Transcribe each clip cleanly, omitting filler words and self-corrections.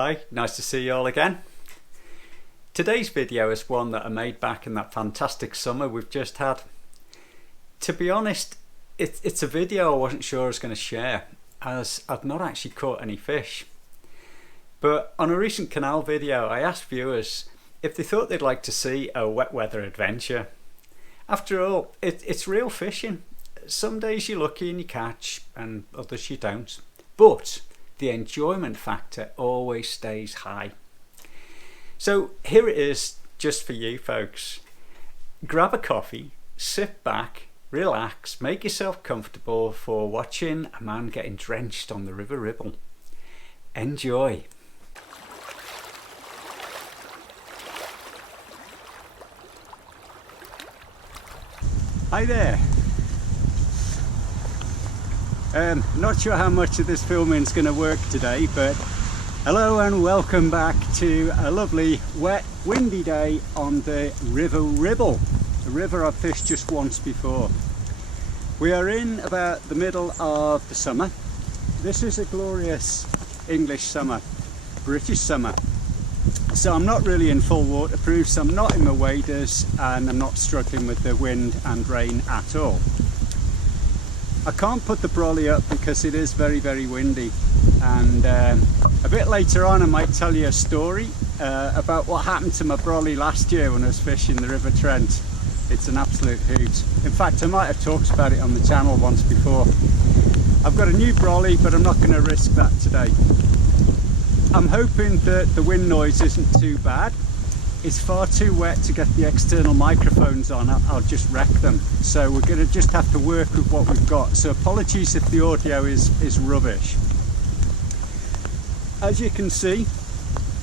Hi, nice to see you all again. Today's video is one that I made back in that fantastic summer we've just had. To be honest, it's a video I wasn't sure I was going to share, as I've not actually caught any fish. But on a recent canal video I asked viewers if they thought they'd like to see a wet weather adventure. After all, it's real fishing. Some days you're lucky and you catch, and others you don't. But the enjoyment factor always stays high. So here it is, just for you folks. Grab a coffee, sit back, relax, make yourself comfortable for watching a man getting drenched on the River Ribble. Enjoy. Hi there. Not sure how much of this filming is going to work today, but hello and welcome back to a lovely wet windy day on the River Ribble, a river I've fished just once before. We are in about the middle of the summer. This is a glorious English summer, British summer. So I'm not really in full waterproof, so I'm not in my waders and I'm not struggling with the wind and rain at all. I can't put the brolly up because it is very windy, and a bit later on I might tell you a story about what happened to my brolly last year when I was fishing the River Trent. It's an absolute hoot. In fact, I might have talked about it on the channel once before. I've got a new brolly, but I'm not going to risk that today. I'm hoping that the wind noise isn't too bad. It's far too wet to get the external microphones on. I'll just wreck them. So we're going to just have to work with what we've got. So apologies if the audio is rubbish. As you can see,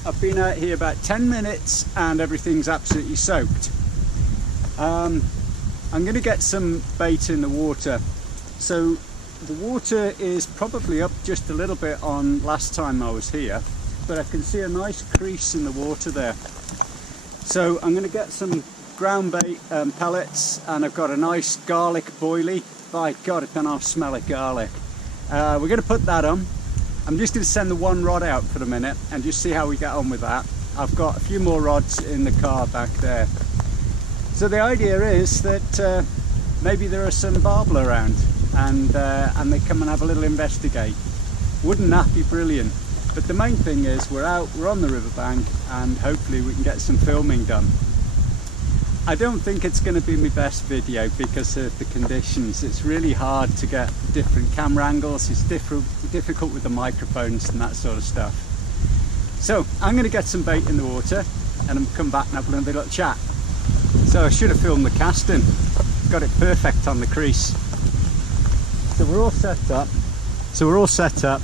I've been out here about 10 minutes and everything's absolutely soaked. I'm going to get some bait in the water. So the water is probably up just a little bit on last time I was here, but I can see a nice crease in the water there. So I'm going to get some ground bait pellets, and I've got a nice garlic boilie. By God, I can smell of garlic. We're going to put that on. I'm just going to send the one rod out for a minute and just see how we get on with that. I've got a few more rods in the car back there. So the idea is that maybe there are some barbel around, and they come and have a little investigate. Wouldn't that be brilliant? But the main thing is we're on the riverbank, and hopefully we can get some filming done. I don't think it's going to be my best video because of the conditions. It's really hard to get different camera angles. It's difficult with the microphones and that sort of stuff. So I'm going to get some bait in the water and I'm come back and have a little chat. So I should have filmed the casting. Got it perfect on the crease. So we're all set up.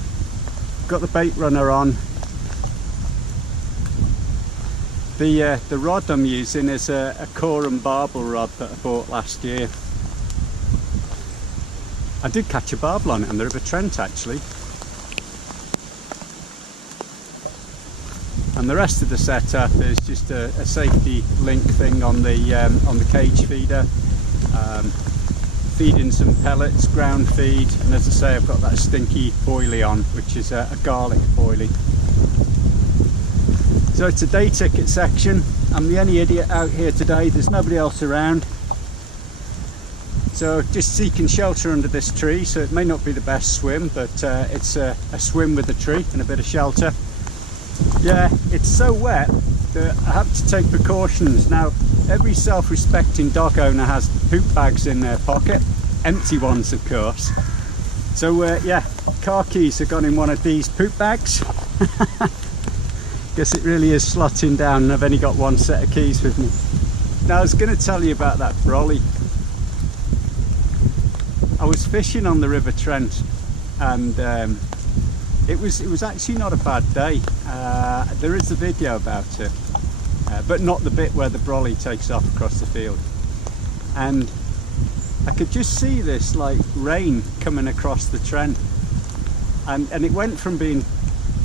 Got the bait runner on. The rod I'm using is a Ribble Barbel rod that I bought last year. I did catch a barbel on it on the River Trent actually. And the rest of the setup is just a safety link thing on the cage feeder. Feeding some pellets, ground feed, and as I say, I've got that stinky boilie on, which is a garlic boilie. So it's a day ticket section. I'm the only idiot out here today. There's nobody else around. So just seeking shelter under this tree. So it may not be the best swim, but it's a swim with the tree and a bit of shelter. Yeah, it's so wet that I have to take precautions. Now, every self-respecting dog owner has poop bags in their pocket, empty ones of course. So yeah, car keys have gone in one of these poop bags. Guess it really is slotting down, and I've only got one set of keys with me. Now I was going to tell you about that brolly. I was fishing on the River Trent, and it was actually not a bad day. There is a video about it, but not the bit where the brolly takes off across the field. And I could just see this like rain coming across the Trent, and it went from being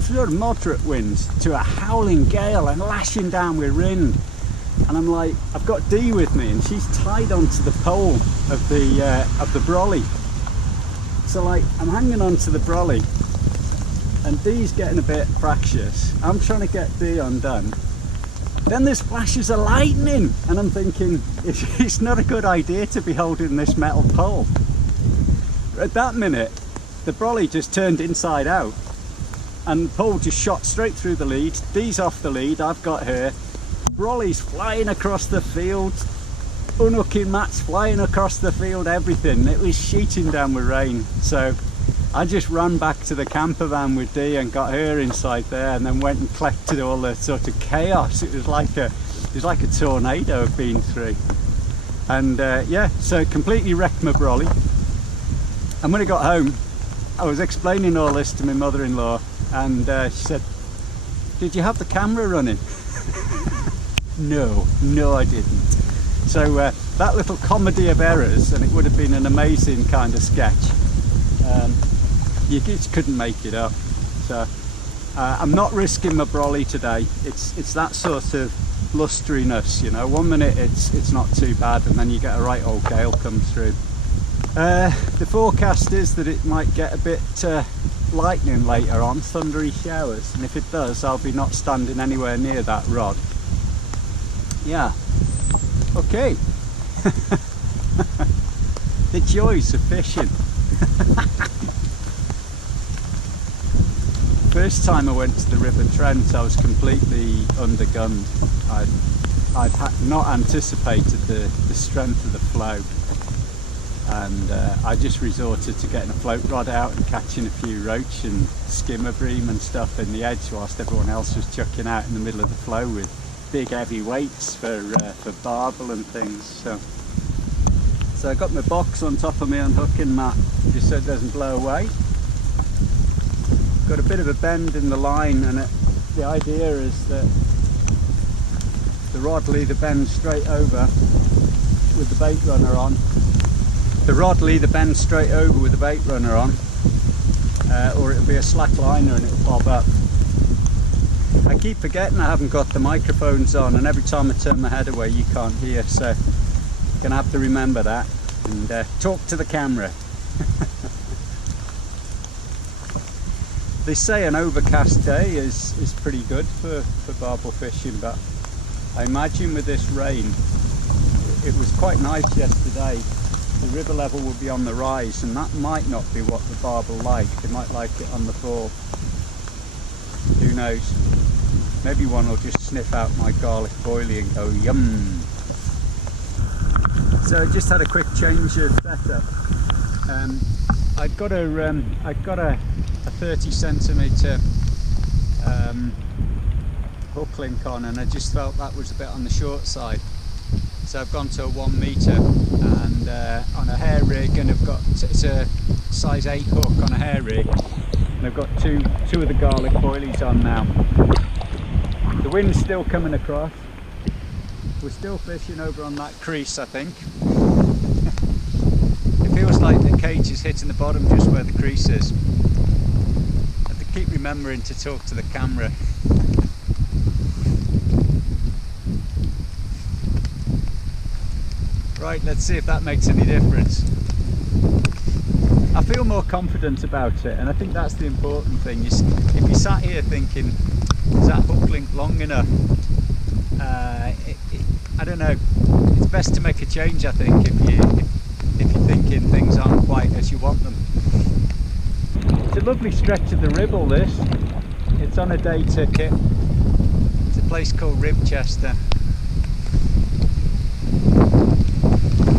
sort of moderate winds to a howling gale and lashing down with wind. And I'm like, I've got Dee with me, and she's tied onto the pole of the brolly. So like, I'm hanging onto the brolly, and D's getting a bit fractious. I'm trying to get D undone. Then there's flashes of lightning, and I'm thinking it's not a good idea to be holding this metal pole. At that minute, the brolly just turned inside out, and the pole just shot straight through the lead. Dee's off the lead, I've got her. Brolly's flying across the field, unhooking mats flying across the field, everything. It was sheeting down with rain, so I just ran back to the camper van with Dee and got her inside there, and then went and collected all the sort of chaos. It was like a tornado I've been through. And yeah, so completely wrecked my brolly. And when I got home, I was explaining all this to my mother-in-law, and she said, "Did you have the camera running?" No I didn't. So that little comedy of errors, and it would have been an amazing kind of sketch. You just couldn't make it up. So I'm not risking my brolly today. It's that sort of blusteriness, you know. 1 minute it's not too bad, and then you get a right old gale come through. The forecast is that it might get a bit lightning later on, thundery showers, and if it does, I'll be not standing anywhere near that rod. Yeah, okay. The joys of fishing. First time I went to the River Trent, I was completely undergunned. I'd not anticipated the strength of the flow, and I just resorted to getting a float rod out and catching a few roach and skimmer bream and stuff in the edge, whilst everyone else was chucking out in the middle of the flow with big heavy weights for barbel and things. So I got my box on top of my unhooking mat just so it doesn't blow away. Got a bit of a bend in the line, and the idea is that the rod will either bend straight over with the bait runner on. The rod will either bend straight over with the bait runner on, or it'll be a slack liner and it'll bob up. I keep forgetting I haven't got the microphones on, and every time I turn my head away you can't hear, so you're gonna have to remember that and talk to the camera. They say an overcast day is pretty good for barbel fishing, but I imagine with this rain, it was quite nice yesterday. The river level will be on the rise, and that might not be what the barbel like. They might like it on the fall. Who knows? Maybe one will just sniff out my garlic boilie and go yum. So I just had a quick change of setup. I'd got a 30 centimetre hook link on, and I just felt that was a bit on the short side. So I've gone to a 1 metre and on a hair rig, and it's a size 8 hook on a hair rig, and I've got two of the garlic boilies on now. The wind's still coming across. We're still fishing over on that crease, I think. It feels like the cage is hitting the bottom just where the crease is. I have to keep remembering to talk to the camera. Right, let's see if that makes any difference. I feel more confident about it, and I think that's the important thing. If you sat here thinking, is that hook link long enough? I don't know. It's best to make a change, I think, if you're thinking things aren't quite as you want them. It's a lovely stretch of the Ribble, this. It's on a day ticket. It's a place called Ribchester.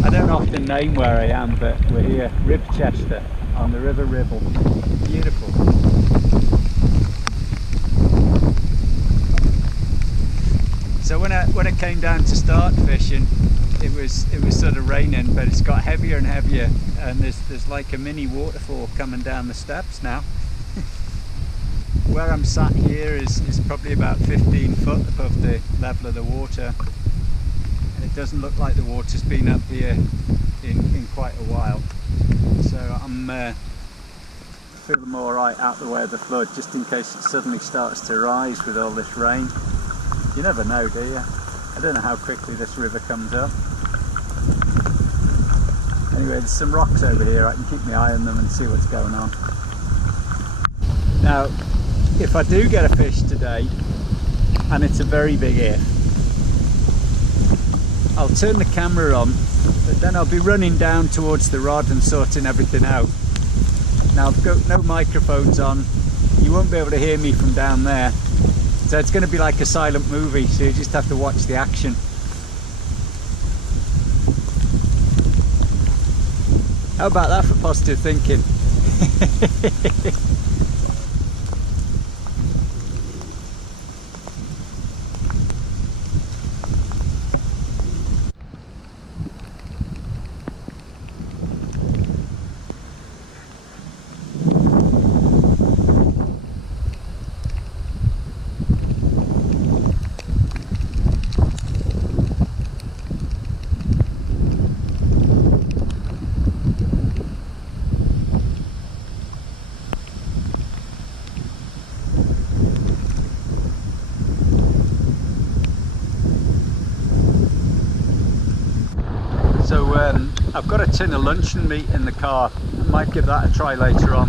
I don't often name where I am, but we're here, Ribchester, on the River Ribble. Beautiful. So when I came down to start fishing, it was sort of raining, but it's got heavier and heavier, and there's like a mini waterfall coming down the steps now. Where I'm sat here is probably about 15 foot above the level of the water. It doesn't look like the water's been up here in quite a while, so I'm feeling all right out the way of the flood, just in case it suddenly starts to rise with all this rain. You never know, do you? I don't know how quickly this river comes up. Anyway, there's some rocks over here. I can keep my eye on them and see what's going on. Now, if I do get a fish today, and it's a very big if, I'll turn the camera on, but then I'll be running down towards the rod and sorting everything out. Now I've got no microphones on, you won't be able to hear me from down there, so it's going to be like a silent movie, so you just have to watch the action. How about that for positive thinking? So I've got a tin of luncheon meat in the car. I might give that a try later on.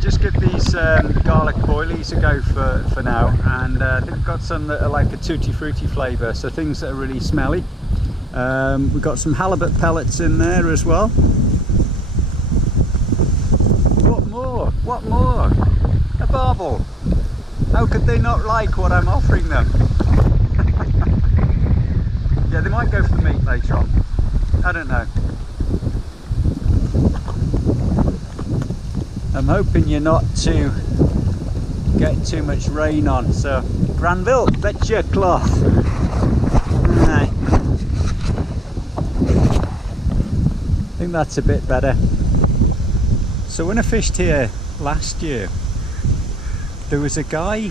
Just give these garlic boilies a go for now, and I think I've got some that are like a tutti frutti flavour, so things that are really smelly. We've got some halibut pellets in there as well. What more? What more? A barbel. How could they not like what I'm offering them? Yeah, they might go for the meat later on. I don't know. I'm hoping you're not to get too much rain on, so Granville, fetch your cloth. Right. I think that's a bit better. So when I fished here last year, there was a guy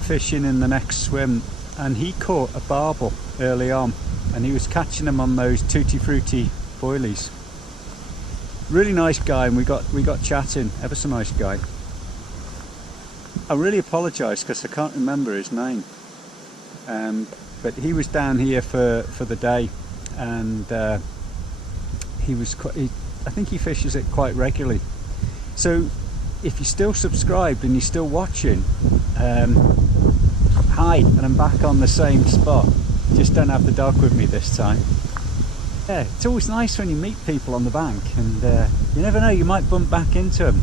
fishing in the next swim, and he caught a barbel early on, and he was catching them on those tutti frutti boilies. Really nice guy, and we got chatting. Ever so nice guy. I really apologise because I can't remember his name, but he was down here for the day, and I think he fishes it quite regularly. So if you're still subscribed and you're still watching, hi, and I'm back on the same spot. Just don't have the dog with me this time. Yeah, it's always nice when you meet people on the bank, and you never know, you might bump back into them.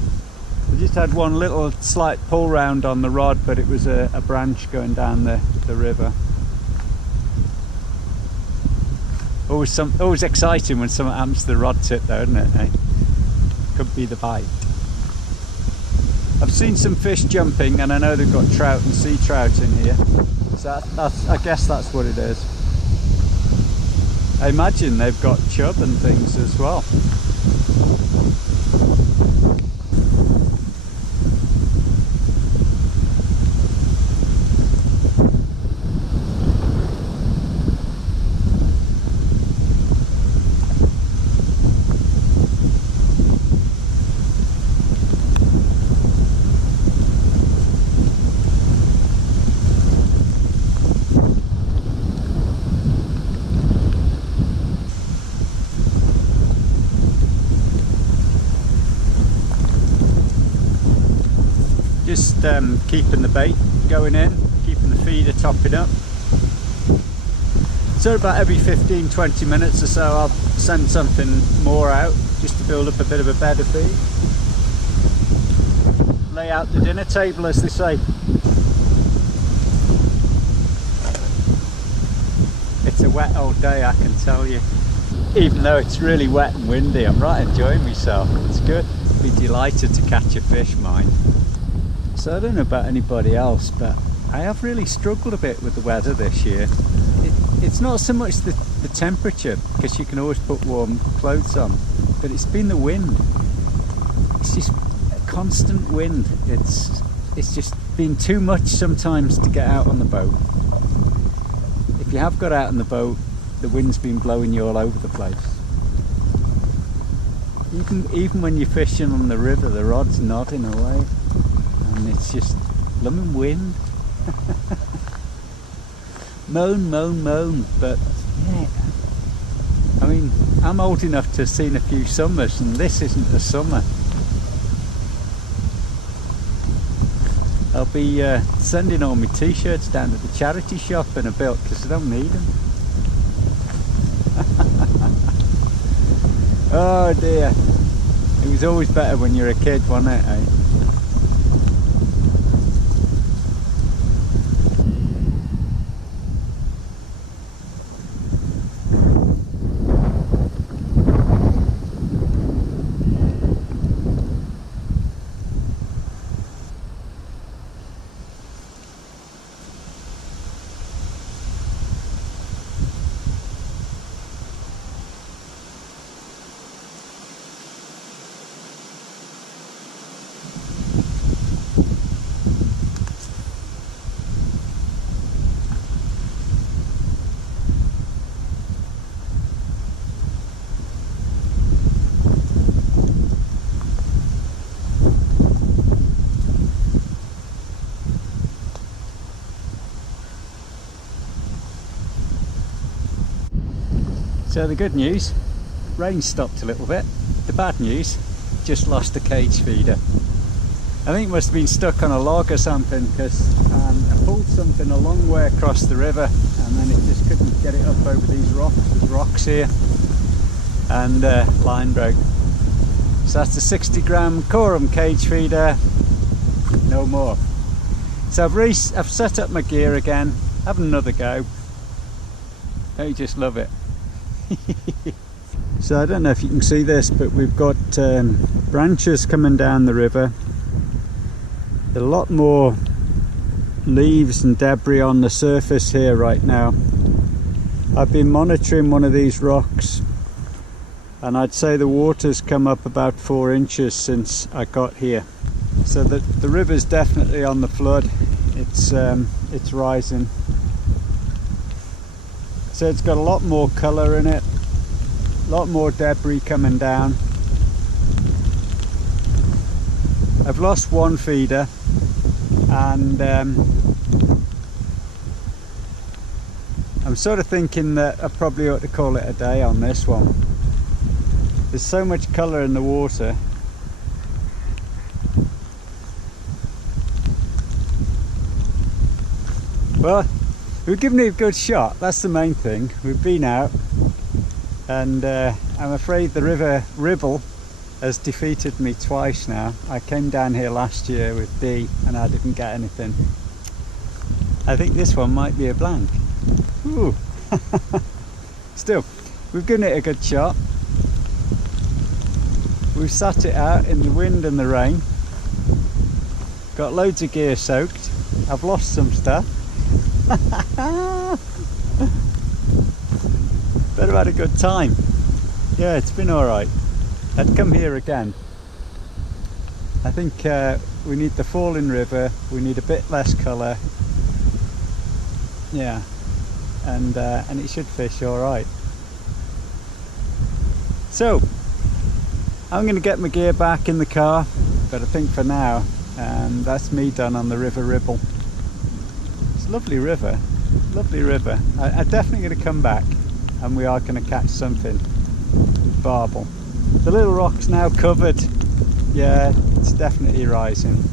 We just had one little slight pull round on the rod, but it was a branch going down the river. Always exciting when something happens to the rod tip though, isn't it? Eh? Could be the bite. I've seen some fish jumping, and I know they've got trout and sea trout in here. So I guess that's what it is. I imagine they've got chub and things as well. Just keeping the bait going in, keeping the feeder topping up. So about every 15-20 minutes or so I'll send something more out just to build up a bit of a bed of feed. Lay out the dinner table, as they say. It's a wet old day, I can tell you. Even though it's really wet and windy, I'm right enjoying myself. It's good. Be delighted to catch a fish, mind. So I don't know about anybody else, but I have really struggled a bit with the weather this year. It's not so much the temperature, because you can always put warm clothes on, but it's been the wind. It's just a constant wind. It's just been too much sometimes to get out on the boat. If you have got out on the boat, the wind's been blowing you all over the place. Even when you're fishing on the river, the rod's nodding away. And it's just blooming wind. Moan, moan, moan. But yeah, I mean, I'm old enough to have seen a few summers, and this isn't the summer. I'll be sending all my t-shirts down to the charity shop in a bit because I don't need them. Oh dear. It was always better when you're a kid, wasn't it, eh? So the good news, rain stopped a little bit. The bad news, just lost the cage feeder. I think it must have been stuck on a log or something because I pulled something a long way across the river and then it just couldn't get it up over these rocks. There's rocks here and line broke. So that's the 60 gram Corum cage feeder, no more. So I've set up my gear again, having another go. I just love it. So I don't know if you can see this, but we've got branches coming down the river. There's a lot more leaves and debris on the surface here right now. I've been monitoring one of these rocks and I'd say the water's come up about 4 inches since I got here. So the river's definitely on the flood. It's rising. So it's got a lot more colour in it, a lot more debris coming down. I've lost one feeder and I'm sort of thinking that I probably ought to call it a day on this one. There's so much colour in the water. Well, we've given it a good shot, that's the main thing. We've been out and I'm afraid the River Ribble has defeated me twice now. I came down here last year with D and I didn't get anything. I think this one might be a blank. Ooh. Still, we've given it a good shot. We've sat it out in the wind and the rain. Got loads of gear soaked. I've lost some stuff. But I've had a good time. Yeah, it's been alright. I'd come here again. I think we need the falling river, we need a bit less colour. Yeah, and it should fish alright. So, I'm going to get my gear back in the car, but I think for now, that's me done on the River Ribble. It's a lovely river, lovely river. I'm definitely going to come back and we are going to catch something. Barbel. The little rock's now covered. Yeah, it's definitely rising.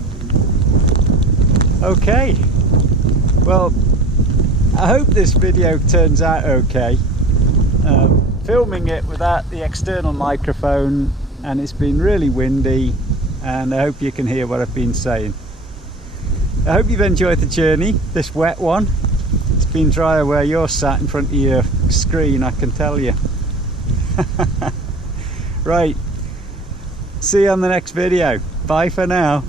Okay, well, I hope this video turns out okay. Filming it without the external microphone and it's been really windy and I hope you can hear what I've been saying. I hope you've enjoyed the journey, this wet one. It's been drier where you're sat in front of your screen, I can tell you. Right, see you on the next video. Bye for now.